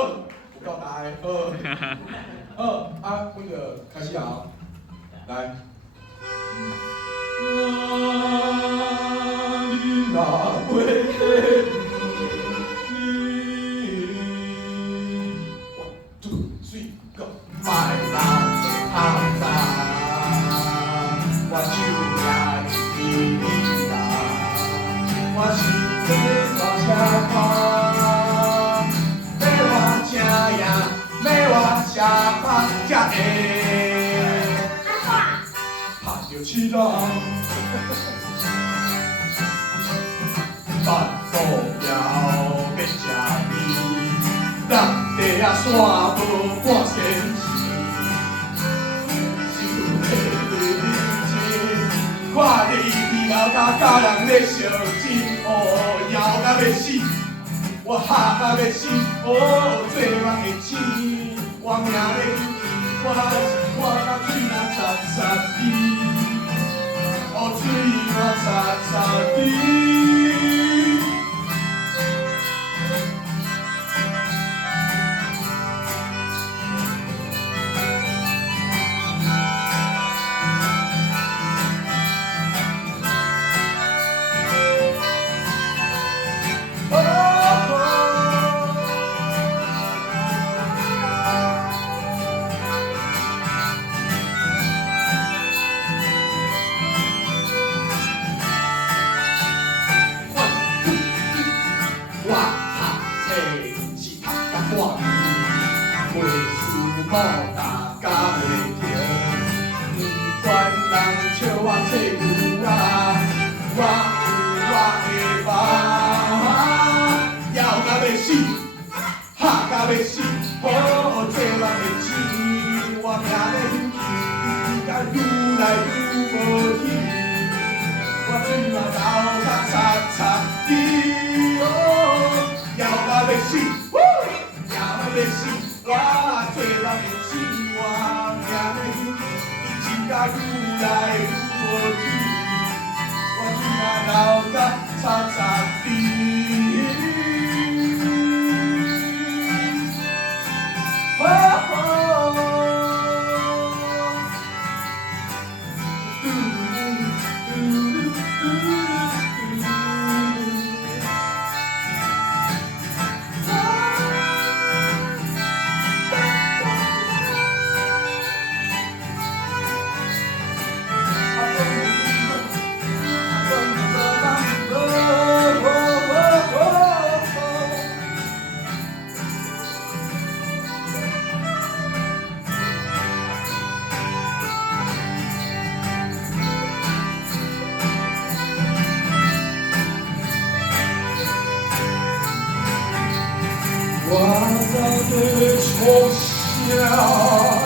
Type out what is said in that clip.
有够大的，好，啊，阮就开始啊，来。你若袂记你，1 2 3 go， 莫人通知，我手也是你啦，我是要大车看，要我正呀，要我吃饭才会。拍着翅膀，饭肚枵要吃面，人地啊线无半仙钱，想要对你情，看你以后甲家人咧相亲，哦，枵甲要死，我吓甲要死，哦，做梦会醒，我命咧有气，我是看甲嘴若擦擦滴。哦，水若擦擦滴，某大家袂停，不管人笑我册牛啊，我有我的梦，枵甲要死，吓甲要死，好做梦会醒，我命咧有气，甲愈来愈无气，我嘴嘛流甲擦擦滴，哦，枵甲要死，枵甲要死。我做梦会醒，我命咧有气，情甲愈来愈无气，我嘴嘛流甲擦擦滴。我在这冲下。